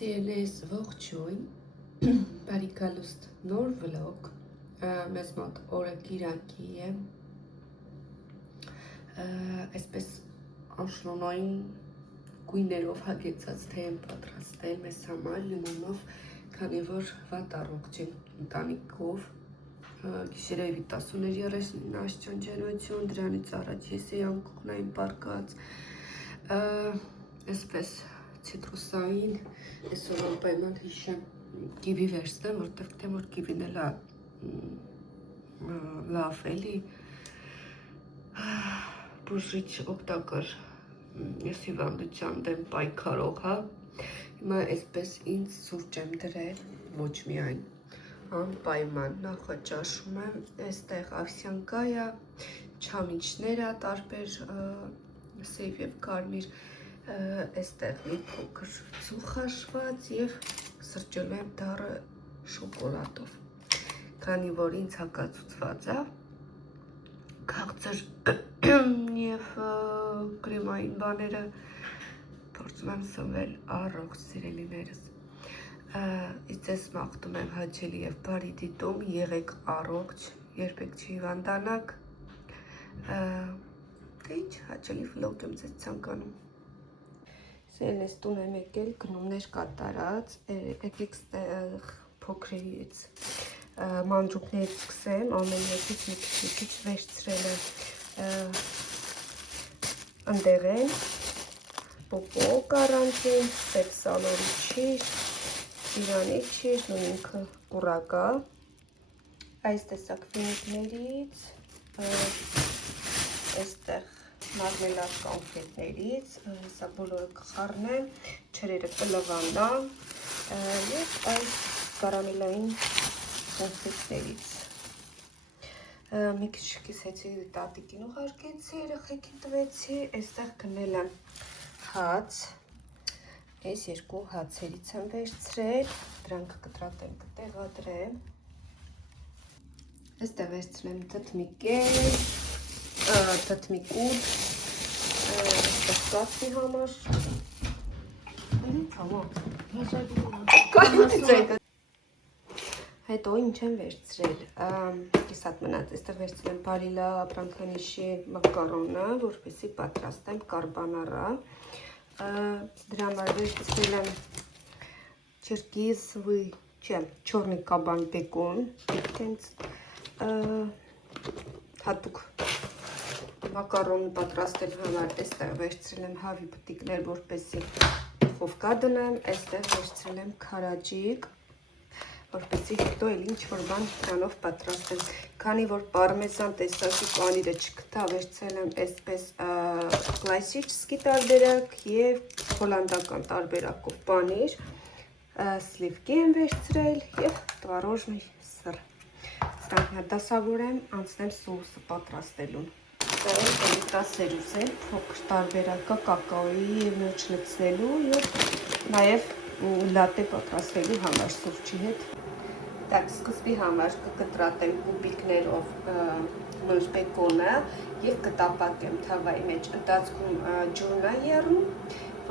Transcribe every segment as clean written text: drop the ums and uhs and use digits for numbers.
Սիրելիս ողջույն, բարի գալուստ նոր վլոգ, մեզ մոտ օրը կիրանքի է, այսպես անշնորհային գույներով հագեցած թե եմ պատրաստել մեզ համար լիմոնով, քանի որ վատ առողջ ենք ընտանիքով, գիշերևի 10:30 աստիճան ջերմություն, դրանից առաջ ես էի անկողնային պառկած, այսպես ցիտրուսային, այսօր անպայման հիշեմ կիվի վերցնեմ, որտեղ գիտեմ, որ կիվին էլ լավ էլի, բուժիչ օգտակար, ես հիվանդության դեմ պայքարող, հա, հիմա այսպես ինձ սուրճ եմ դրել, ոչ միայն, անպայման նախաճաշում եմ, այստեղ ավսյանկա է, չամիչներ է, տարբեր սև և կարմիր, այստեղ մի փոքր ծուխ հաշված և սրճելու եմ դառը շոկոլադով, քանի որ ինձ հակացուցված է, քաղցր և կրեմային բաները փորձում եմ սնվել առողջ սիրելիներս, իսկ ձեզ մաղթում եմ հաճելի և բարի դիտում, եղեք առողջ, երբեք չհիվանդանաք, թե ինչ հաճելի վլոգ եմ ձեզ ցանկանում։ Սիրելիս տուն եմ եկել, գնումներ կատարած, եկեք ստեղ փոքրից մանջուկներից սկսեմ, ամեն մեկից մի քիչ վերցրել եմ ընդեղեն, պոպոկ առանձին, սալորի չիր, ծիրանի չիր, նույն ինքը կուրակա, այս տեսակ ֆինիկներից, այստեղ մարմելադ կոնֆետներից, սա բոլորը կխառնեմ, չրերը կլվանամ և այս կարամելային կոնֆետներից։ Մի քիչ կիսեցի տատիկին ուղարկեցի, երեխեքին տվեցի, այստեղ գնել եմ հաց, այս երկու հացերից եմ վերցրել, դրանք կտրատեմ, կտեղադրեմ, այստեղ վերցրեմ թթմիկեր, թթմիկուտ, այստեղ կաթի համար, հետո ինչ եմ վերցրել, կիսատ մնաց, այստեղ վերցրել եմ բալիլա ապրանքանիշի մակարոնը, որպեսզի պատրաստեմ կարբոնարա, դրա համար վերցրել եմ չորնի կաբան բեկոն, հատուկ մակարոնը պատրաստել համար, այստեղ վերցրել եմ հավի պտիկներ, որպեսզի դուխովկա դնեմ, այստեղ վերցրել եմ քարաջիկ, որպեսզի հետո էլ ինչ-որ բան դրանով պատրաստեմ, քանի որ պարմեզան տեսակի պանիրը չգտա, վերցրել եմ այսպես կլասիկի տարբերակ և հոլանդական տարբերակով պանիր, սլիվկի եմ վերցրել և տվարոժնի սր, սրանք դասավորեմ, անցնեմ սոուսը պատրաստելուն, էլիկրասերուս է, փոքր տարբերակա կակաոյի և նոճ լցնելու և նաև լատե պատրաստելու համար սուրճի հետ, սկզբի համար կկտրատեմ կուբիկներով նոր բեկոնը և կտապակեմ թավայի մեջ, ընթացքում ջուրն է եռում,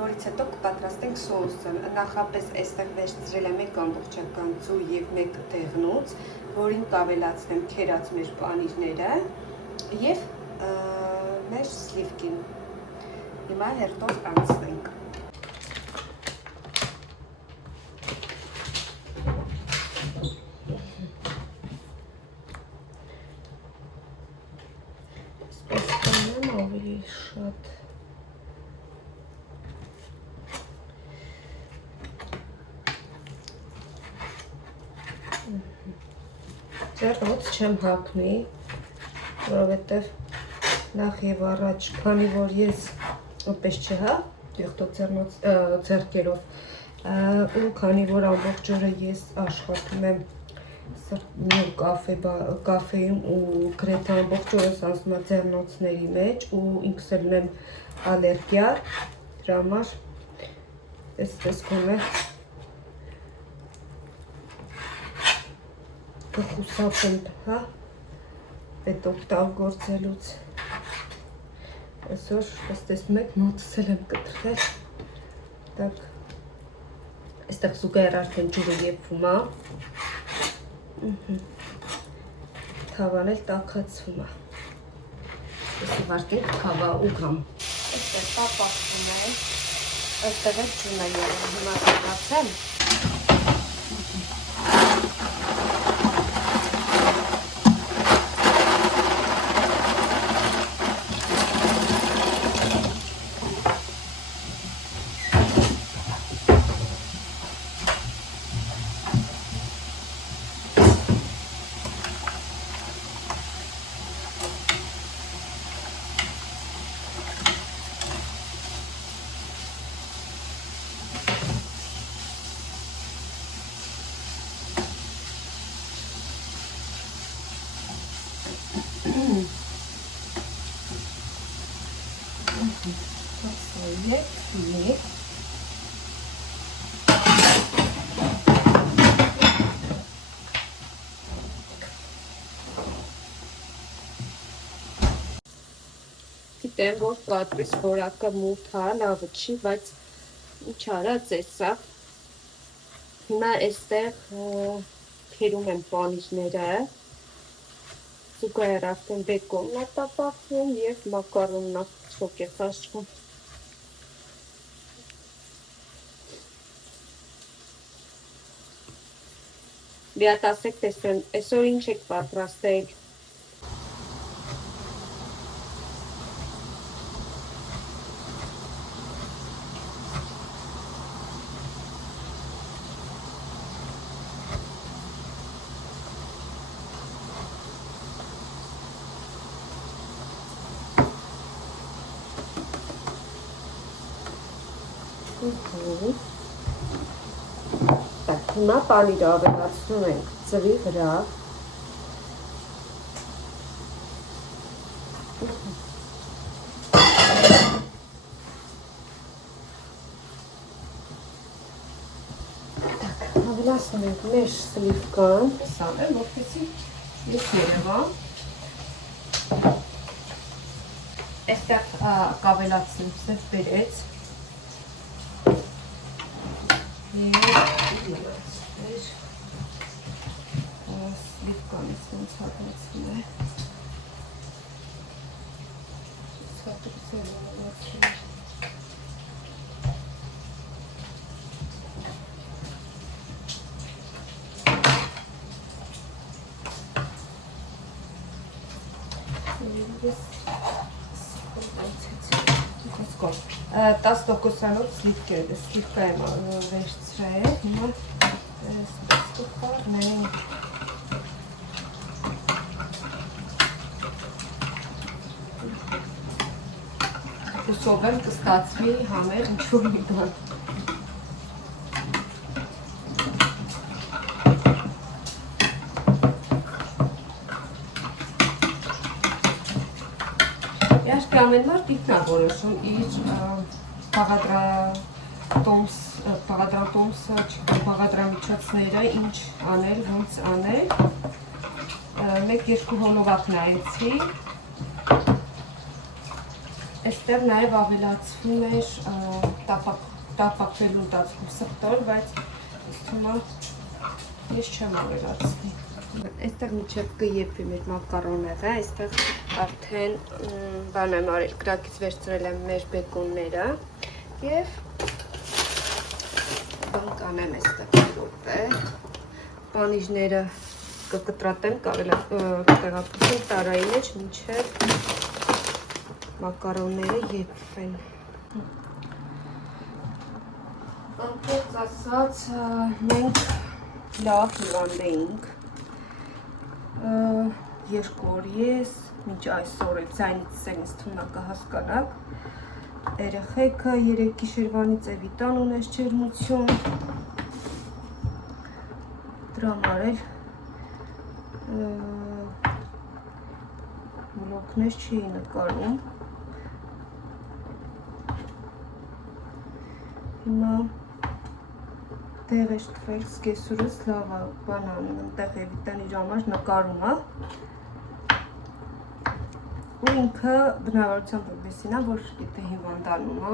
որից հետո կպատրաստենք սոուսը, նախապես այստեղ վերցրել եմ 1 ամբողջական ձու և 1 դեղնուց, որին կավելացնեմ քերած մեր պանիրները և մեր սլիվկին, հիմա հերթով անցնենք։ Այսպես կնեմ ավելի շատ ձեռնոց չեմ հագնի, որովհետև նախ և առաջ, քանի որ ես պես չհա, ձեռքերով ու քանի որ ամբողջ օրը ես աշխատում եմ կաֆեում ու գրեթե ամբողջ օրս անցնում է ձեռնոցների մեջ ու ինքս էլ ունեմ ալերգիա, դրա համար այսպես գոնե կխուսափեմ, հա, այդ օգտագործելուց, այսօր, ըստ տեսնում եք, մոտս էլ եմ կտրել, Այստեղ զուգահեռ արդեն ջուրը եփվում է։ Թավան էլ տաքացվում է։ Այսի վարկենք թավա ու գամ։ Այստեղ տապակվում է։ Այստեղ էլ ջուրն է եղել։ Հիմա կացեմ։ Գիտեմ, որ կատրիս որակը մութ է, լավը չի, բայց ինչ արած է սա։ Հիմա այստեղ քերում եմ պանիրները, զուգահեռ արդեն բեկոնն է տապակվում և մակարոնն է ցոկ է խաշվում։ Լիատ ասեք տեսնեմ, այսօր ինչ եք պատրաստել։ Հիմա պանիրը ավելացնում ենք ձվի վրա։ Ավելացնում ենք մեր սլիվկան, սան է, որպեսզի լիք երևա։ Այստեղ կավելացնենք սև բերեց։ Սլիվկանից ոնց հատացում է։ Տաս տոկոսանոց սլիվկա եմ վերցրել, հիմա սպասկուպարնենք։ Հուսով եմ կստացվի համեր ինչ-որ մի բան։ Իհարկե ամեն մարդ ինքն է որոշում իր բաղադրամիջոցները, ինչ անել, ոնց անել։ Մեկ-երկու հոլովակ նայեցի։ Այստեղ նաև ավելացվում էր տապակվելու ընթացքում սխտոր, բայց հիմա ես չեմ ավելացնի։ Այստեղ միջև կեփվի մեր մակարոնները, այստեղ արդեն բան եմ արել, կրակից վերցրել եմ մեր բեկոնները և բան կանեմ այստեղ րոպե։ Պանիրները կկտրատեմ, կտեղափոխեմ տարայի մեջ, մինչև մակարոնները եփվեն։ Անկեղծ ասած, մենք լավ հիվանդ էինք։ 2 օր ես, մինչ այսօր էլ ձայնից ինձ թվում է կհասկանաք։ Երեխեքը 3 գիշերվանից էվիտան ունես ջերմություն։ Դրա համար էլ վլոգներ չի նկարում։ Հիմա դեղ էշ տվել սկեսուրս լավ է, բանան, ընտեղ էվիտան իր համար նկարում է։ Ու ինքը բնավորությամբ որպեսին է, որ եթե հիվանդանում է,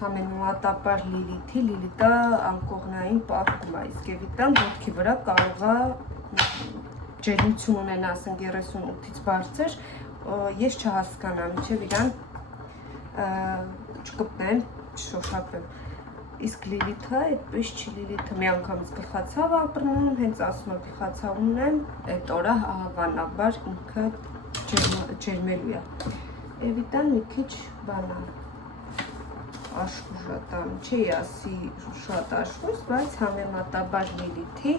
համեմատաբար Լիլիթը անկողնային պահում է, իսկ Եվիտան ոտքի վրա կարող է ջերմություն ունենա, ասենք 38-ից բարձր, ես չհասկանամ, մինչև իրան չկպնեմ, չշոշափեմ։ Իսկ Լիլիթը այդպես չի, Լիլիթը մի անգամից գլխացավ ապրնում, հենց ասում է գլխացավ ունեմ, այդ օրը հավանաբար ինքը ջերմելու է։ Եվիտան մի քիչ բանա աշխուժատան, չի ասի շատ աշխույժ, բայց համեմատաբար Լիլիթի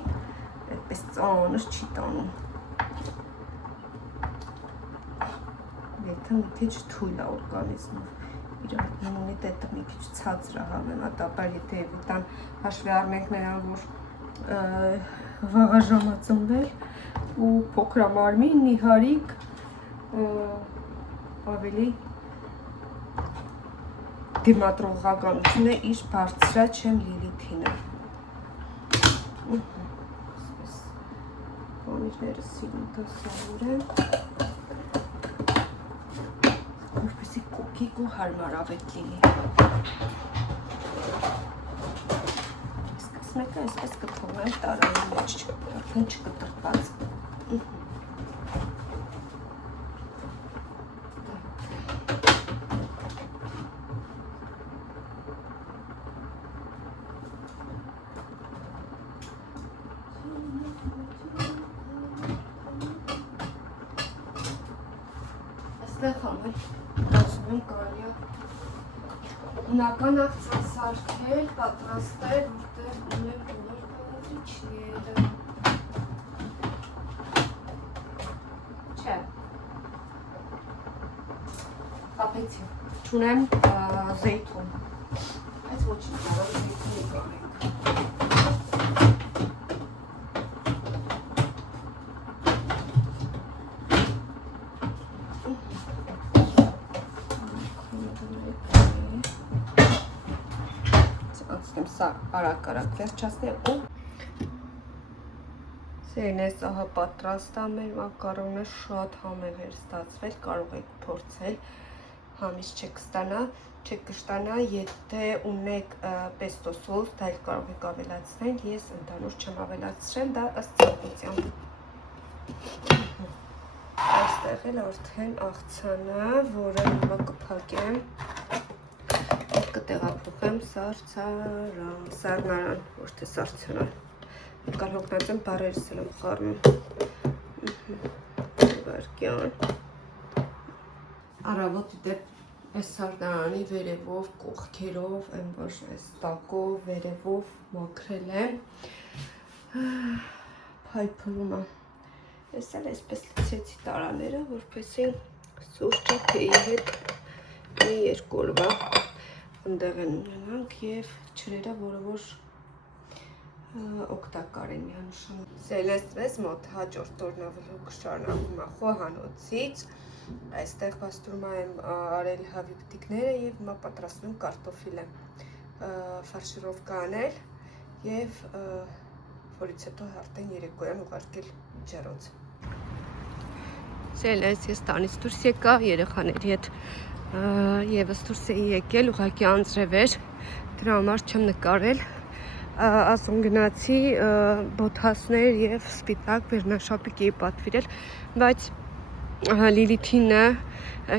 այդպես ծանր չի տանում։ Եթը մի քիչ թույլ է օրգանիզմով, իր իմունիտետը մի քիչ ցածր է համեմատաբար, եթե Եվիտան հաշվի առնենք նրան, որ վաղաժամ է ծնվել ու փոքրամարմին, նիհարիկ, ավելի դիմադրողականությունը իր բարձրա չեմ Լիլիթինը։ Պանիրները սիրում դասավորեմ, որպեսի կոկիկ ու հարմարավետ լինի։ Իսկս մեկը այսպես կթողնեմ տարանի մեջ, արդեն չկտրված։ Դասում եմ կարելի է հնական աղցան սարքել, պատրաստել, որտեղ ունեմ բոլոր բաղադրիչները։ Չէ։ Կապեցի։ Չունեմ զեյթուն։ Այս ոչինչ կարող զեյթունի կանենք։ Սա արագ վերջացնեմ ու սերնես ահա պատրաստ է մեր մակարոնը, շատ համեղ էր ստացվել, կարող եք փորձել, համից չեք կշտանա, եթե ունեք պեստո սոս, դա էլ կարող եք ավելացնել, ես ընդհանուր չեմ ավելացրել, դա ըստ ցանկության։ Այստեղ էլ արդեն աղցանը, որը հիմա կփակեմ, կտեղափոխեմ սառնարան, ոչ թե սառցանան։ Կան հոգնած եմ բարերս էլ եմ խառնում։ Վարկյան։ Առավոտի դեպ այս սառնարանի վերևով, կողքերով, եմ որ այս տակով, վերևով մաքրել եմ։ Փայփլում է։ Ես էլ այսպես լցեցի տարաները, որպեսզի սուրճը թեյի հետ մի երկու օրվա ընդեղ են ունենանք և չրերը, որը որ օգտակար են միանշան։ Սելեստվես մոտ հաջորդ օրնավլոգ շարունակում է խոհանոցից, այստեղ պաստուրմա եմ արել հավի պտիկները և հիմա պատրաստում եմ կարտոֆիլ եմ ֆարշիրովկա անել և որից հետո արդեն երեկոյան ուղարկել ջեռոց։ Սելես ես տանից դուրս եկա երեխաների հետ Եվս դուրս էի եկել, ուղղակի անձրև էր, դրա համար չեմ նկարել, ասում գնացի բոթասներ և սպիտակ վերնաշապիկ էի պատվիրել, բայց Լիլիթինը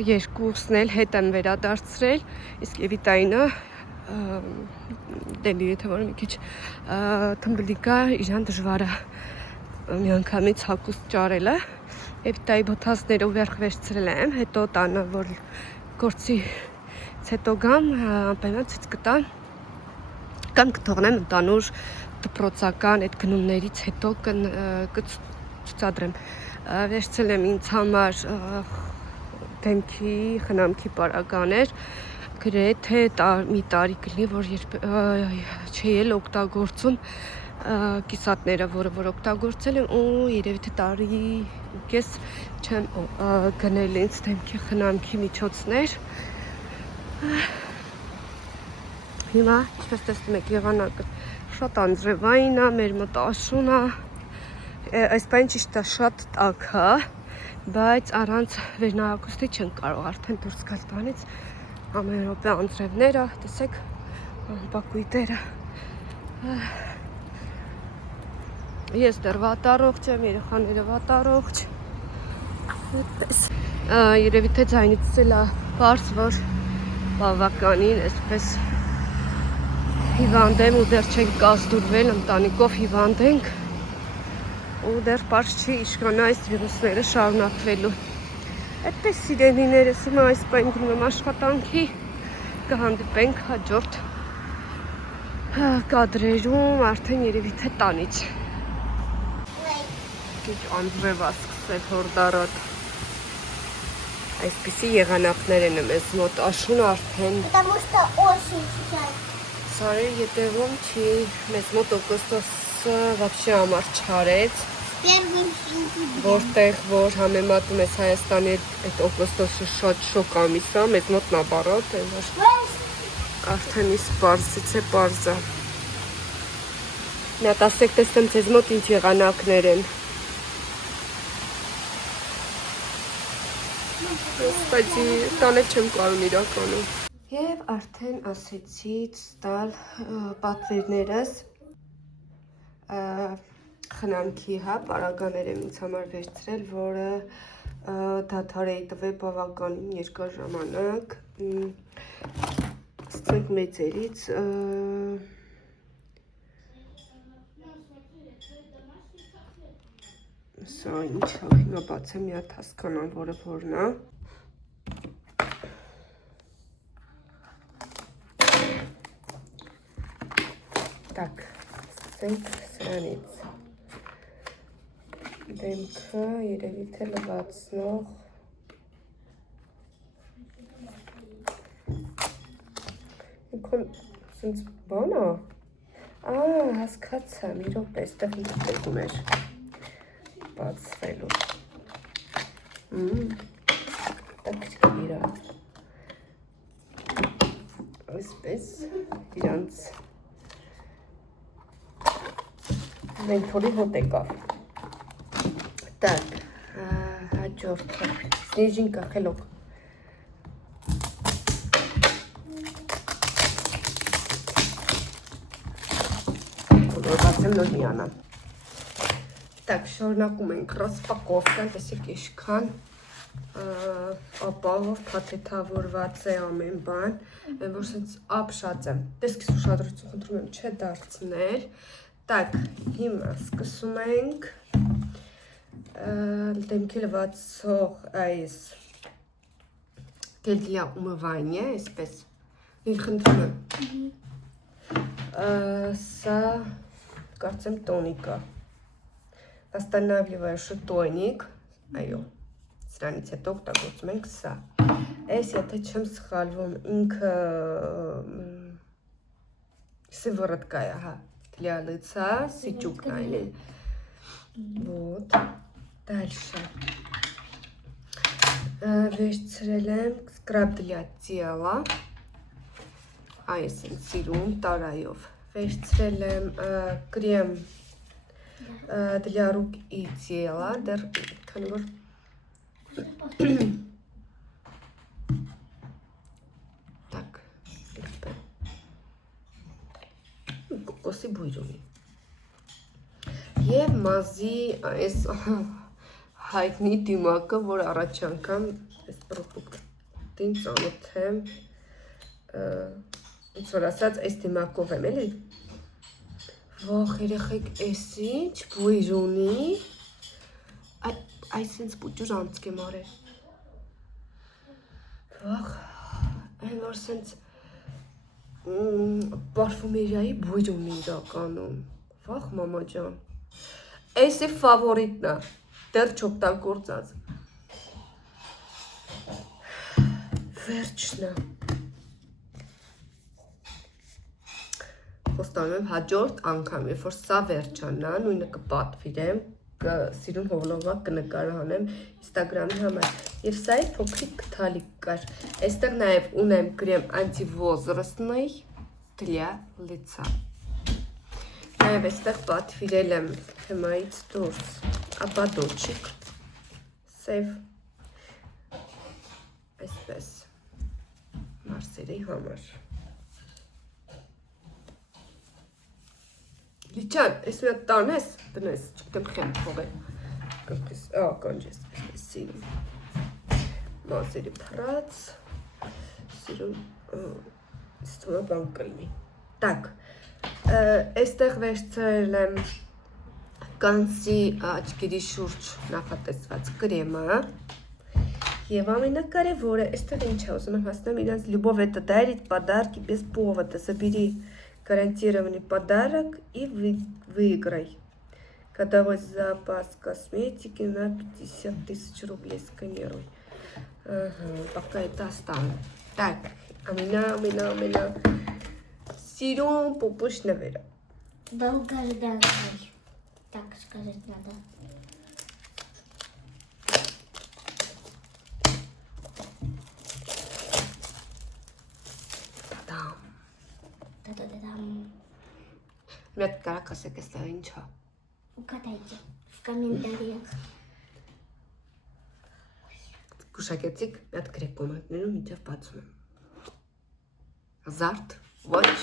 երկուսն էլ հետ եմ վերադարձրել, իսկ Եվիտայինը Լիլիթը, որը մի քիչ թմբլիկ է, իրան դժվար է մի անգամից հագուստ ճարելը, Եվիտայի բոթասները ուղերք վերցրել եմ, հետո տանը, որ գործից հետո գամ, անպայման ցույց կտամ կամ կթողնեմ ընդանուր դպրոցական այդ գնումներից հետո կցուցադրեմ։ Վերցրել եմ ինձ համար դեմքի խնամքի պարագաներ, գրեթե մի տարի կլինի, որ չի էլ օգտագործում կիսատները, որ օգտագործել եմ ու երևի թե տարի ու կես չեմ գնել ինձ դեմքի խնամքի միջոցներ։ Հիմա ինչպես տեսնում եք եղանակը շատ անձրևային է, մեր մոտ աշուն է, այս բան ճիշտ է շատ տաք է, բայց առանց վերնահագուստի չեն կարող արդեն դուրս գալ տանից, ամեն րոպե անձրևները, տեսեք, անպակույտերը։ Ես դեռ վատառողջ եմ, երեխաները վատառողջ։ Այդպես։ Երևի թե ձայնից էլ է պարզ, որ բավականին այսպես հիվանդ եմ ու դեռ չենք կազդուրվել, ընտանիքով հիվանդ ենք ու դեռ պարզ չի իշխանա այս վիրուսները շարունակվելու։ Այդպես սիրելիներս, հիմա այս պայն գնում եմ աշխատանքի, կհանդիպենք հաջորդ կադրերում, արդեն երևի թե տանից։ Քիչ անձրև է սկսել հորդառատ։ Այսպիսի եղանակներ են մեզ մոտ, աշուն արդեն։ Потому что очень сейчас. Սարեր ետևում չի, մեզ մոտ օգոստոսը вообще համար չարեց։ Первым сентябрем. Որտեղ որ համեմատում ես Հայաստանի այդ օգոստոսը շատ շոկ ամիս է, մեզ մոտ նաբարոտ է, որ արդեն իսկ պարզից է պարզը։ Նա տասեք տեսնեմ ձեզ մոտ ինչ եղանակներ են։ Բայց տանը չեմ կարում իրականում։ Եվ արդեն ասեցի ստալ պատվերներս խնամքի, հա, պարագաներ եմ ինձ համար վերցրել, որը դադար էի տվել բավականին երկար ժամանակ, ստենք մեծերից, սա ինչ է, հիմա բացեմ մի հատ հասկանամ, որը որն է։ Так, ստենք սրանից։ Դեմքը երևի թե լվացնող ինքն սենց բան է, հասկացա, մի րոպե, այստեղ ինչ տեղում էր բացվելու, տակչկիր է, այսպես իրանց մենթորի հոտ եկավ։ Так, հաջորդը, Սնեժինկա, խելոք։ Բացեմ նոր միանա։ Так, շարունակում ենք ռասպակովկան, տեսեք իշքան ապահով փաթեթավորված է ամեն բան, որ սենց ապշած եմ։ Տեսքիս ուշադրություն խնդրում եմ չդարձնել։ Так, հիմա սկսում ենք դեմքի լվացող այս գել для умывания, այսպես իր խնդրում եմ։ Սա կարծեմ տոնիկ է։ Восстанавливающий տոնիկ, այո, սրանից հետո օգտագործում ենք սա։ Այս եթե չեմ սխալվում, ինքը սիվորոտկա է, հա, для лица, сычукайный. Вот. Дальше. Վերցրել скраб для тела. Այս են սիրում տարայով։ Վերցրել եմ крем для рук и тела. Դեռ քանի որ Так. Կոկոսի բույր ունի։ Եվ մազի այս հայտնի դիմակը, որ առաջ անգամ այս պրոդուկտին ծանոթ եմ, ոնց որ ասած, այս դիմակով եմ, էլի։ Վախ, երեխեք, այս ինչ բույր ունի, այս ինձ պուճուր անցք եմ արել։ Վախ, այն որ սենց պարֆումերիայի բույր ունի իրականում, վախ մամա ջան, էսի ֆավորիտն է, դեռ չօգտագործած, վերջն է, խոստանում եմ հաջորդ անգամ, երբ որ սա վերջանա, նույնը կպատվիրեմ, սիրուն հոլովակ կնկարահանեմ Instagram-ի համար, և սա է փոքրիկ գթալիկ կար, այստեղ նաև ունեմ крем антивозрастный для лица, նաև այստեղ պատվիրել եմ թեմայից դուրս, ապադոչիկ, սև, այսպես, մարս մասերի համար։ Լիչան, ես մի հատ տանես, տնես, չգիտեմ խեմ փողել։ Կնքես, կանջես, ես սիրում։ Մասերի փռած, սիրում, ստումա բան կլնի։ Так, այստեղ վերցրել եմ կանսի աչքերի շուրջ նախատեսված կրեմը եւ ամենակարևորը, այստեղ ինչ է ուզում եմ հասնեմ իրենց любовь это дарить подарки без повода. Забери гарантированный подарок и выиграй. Годовой запас косметики на 50 000 рублей сканируй. Ага, пока это оставим. Так, амина. Сиром пупуш наверх. Долгожданный. Так сказать надо. Та-дам. Та-да-да-дам. Ребят, как ասեք ինչա։ Угадайте в комментариях. Գուշակեցիք, մի հատ գրեք կոմենտներում, ինչև բացում եմ։ Զարդ, ոչ։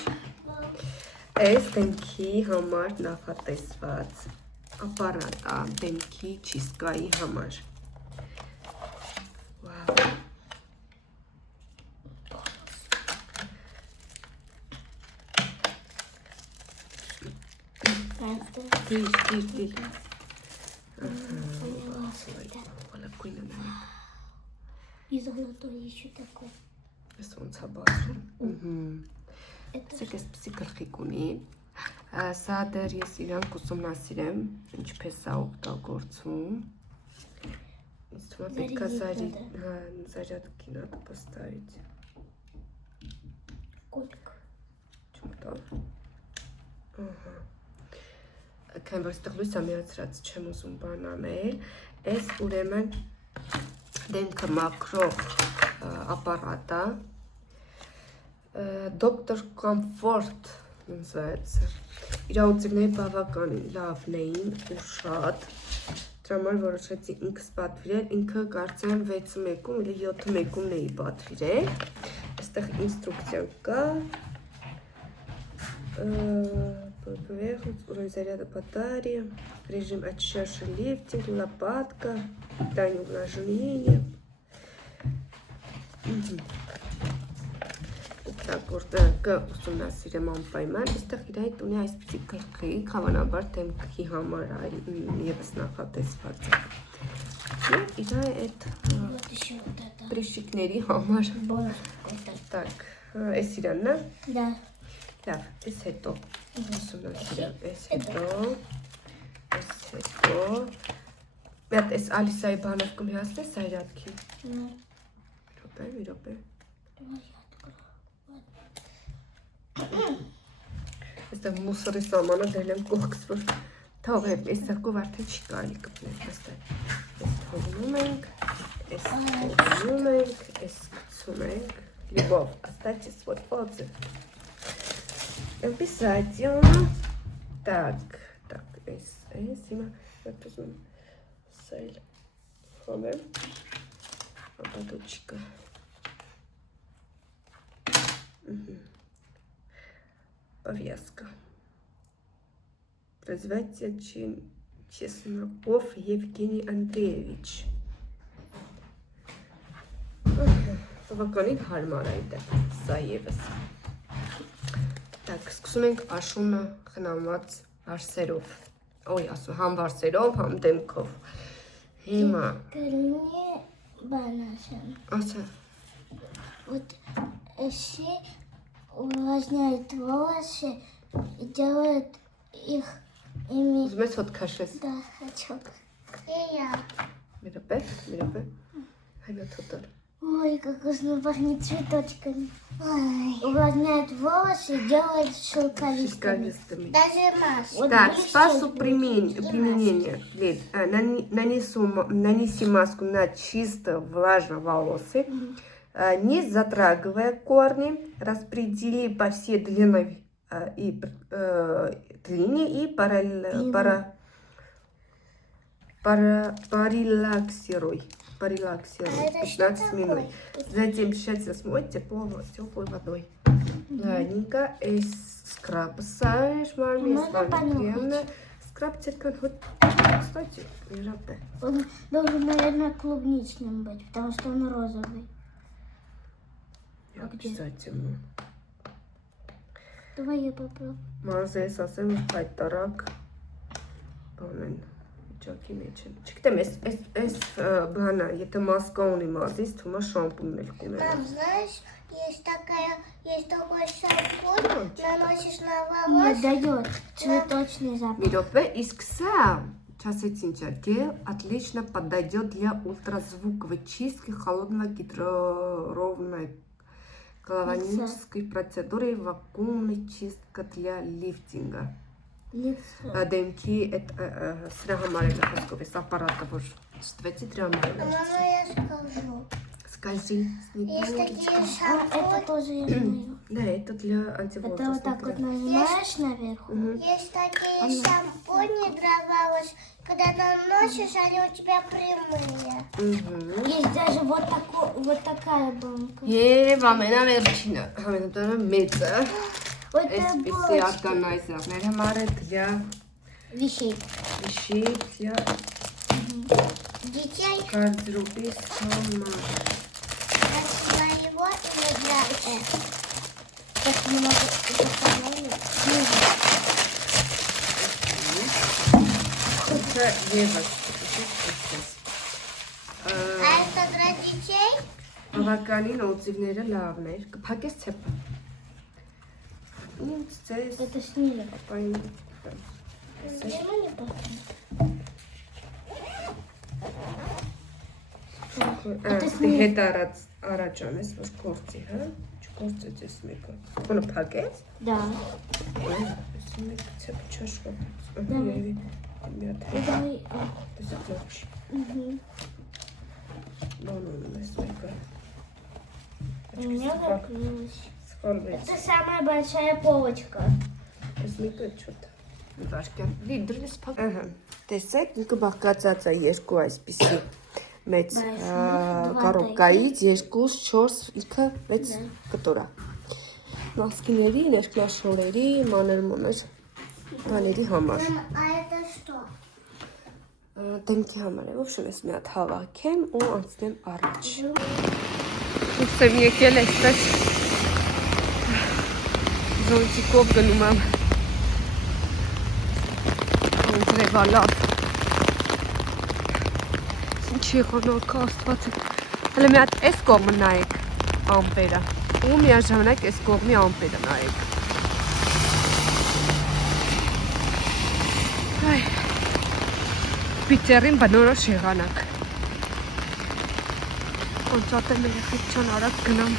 Այս դեմքի համար նախատեսված ապարատ է, դեմքի չիսկայի համար։ Վաու։ Դիր։ Հոլա կույնը նայեք։ И золотой еще такой. Ես ոնց է բացում։ Սեք էսպիսի գլխիկ ունի։ Սա դեռ ես իրանք ուսումնասիրեմ, ինչպես է օգտագործվում։ Ինձ թվում է պետք է зарядки надо поставить։ Сколько? Չմտավ։ Ահա։ Քան որ ստեղ լույս ամիացրած չեմ ուզում բան անել, այս ուրեմն դեմքը մակրող ապարատը Dr. Comfort называется. Իր օծիվների բավականին լավն էին ու շատ։ Դրա համար որոշեցի ինքս պատվիրել, ինքը կարծեմ 6-1-ում или 7-1-ում էի պատվիրել։ Այստեղ ինստրուկցիան կա։ Поверхность, уровень заряда батареи, режим очищающий лифтинг, лопатка, питание увлажнения. Так, որտեղ ուսումնասիրեմ անպայման, այստեղ իր հետ ունի այսպիսի գլխիկ, հավանաբար դեմքի համար ևս նախատեսված է։ Իր այդ Вот еще вот это. պրիշիկների համար։ Бонус какой-то. Так, այս իրանն է։ Да. Լավ, այս հետո ուսումնասիրեմ, այս հետո։ Մի հատ այս Ալիսայի բանով կմիացնես այրատքի։ Ну, Մի րոպե։ давай я открою. Այստեղ մուսորի սամանը դրել եմ կողքս, որ թողեմ, այս ձակով արդեն չի կարելի կպնել, այստեղ։ Այս թողնում ենք, այս թողնում ենք, այս գցում ենք, Любовь, оставьте свой отзыв. Обязательно. Так, այս հիմա ուզում սայլ խոմեմ, ապատոչիկը։ Повязка. Производитель Чесноков Евгений Андреевич. Բավականին հարմար է դա, սա ևս։ Так, սկսում ենք աշունը խնամված վարսերով։ Ոյ, ասում, համ վարսերով, համ դեմքով։ Հիմա, Корни банашем. ասա, Вот все увлажняют волосы и делают их ими. ուզում ես հոտ քաշես։ Да, хочу. И я. Մի րոպե, հայնա թոտար։ Ой, как вкусно пахнет цветочками. Ой. Увлажняют волосы и делают шелковистыми. Шелковистыми. Даже масло. Вот Так, блестит, способ блестит. применения. Лид, нанеси маску на чисто влажные волосы, не затрагивая корни, распредели по всей длине и порелаксируй. порелаксировать 15 минут. Затем сейчас смойте пол теплой водой. Ладненько. Скраб саешь, маме, с вами приемно. Скраб цветкан хоть... Кстати, не жалко. Он должен, наверное, клубничным быть, потому что он розовый. Обязательно. Давай я попробую. Մարզե ասեմ հայտարակ բանեն ճակի մեջ են։ Չգիտեմ, այս բանը, եթե մասկա ունի մազից, թվում է շամպունն էլ կուներ։ Мам, знаешь, есть такой шампунь, наносишь на волосы. Дает цветочный запах. Մի րոպե, իսկ սա, չասեց ինչա, գել отлично подойдет для ультразвуковой чистки холодного гидроровной Клаванической процедуры вакуумной чистка для лифтинга. Лицо. Демки это срагамарели хосковис аппарата вож. Ствети трямо. Мама, я скажу. Скажи. Есть такие шампуни. Это тоже я знаю. Да, это для антивозрастных. Это вот так вот нажимаешь наверху. Есть такие шампуни для волос, когда наносишь, они у тебя прямые. Есть даже вот такая банка. Ամենավերջինը, համենատարը մեծը, Вот այսպիսի արգանայզերներ համարը для вещей. вещей, для Детей гардероба сама. для своего или для этого. Сейчас не могу Это девочка. А это для детей? Բավականին օծիվները լավն էր, կփակես ցեպը։ Ինձ ձեզ Это снили. պապային Почему не пахнет? Դե հետ առաջան ես, որ կործի, հա? Չկործեց ես մեկը։ Ոնը փակեց։ Да. Ես մեկ ցեպը չաշխատեց։ Երևի մի հատ հետ Давай. տեսակ լոչ։ Բանոնում ես մեկը։ У меня закрылось. Սխալվեց։ Это самая большая полочка. Ես մեկը չոտ։ Վարքյան։ Դրես փակ։ Ահա։ Տեսեք, ինքը բաղկացած է երկու այսպիսի մեծ կառոպկայից 2-4 ինքը մեծ կտորա։ Նասկիների, ներքնաշորերի, մանր-մանր բաների համար։ А это что? Դեմքի համար է, ոբշեմ ես մի հատ հավաքեմ ու անցնեմ առաջ։ Ես եմ եկել այսպես զոնտիկով գնում եմ։ Ոնց լավ։ Ինչի խոնոք աստված է։ Հələ մի հատ այս կողմը նայեք ամպերը ու միաժամանակ այս կողմի ամպերը նայեք։ Այ Պիտերին բնորոշ եղանակ։ Ոնց ատեմ երեխեք չան արագ գնամ։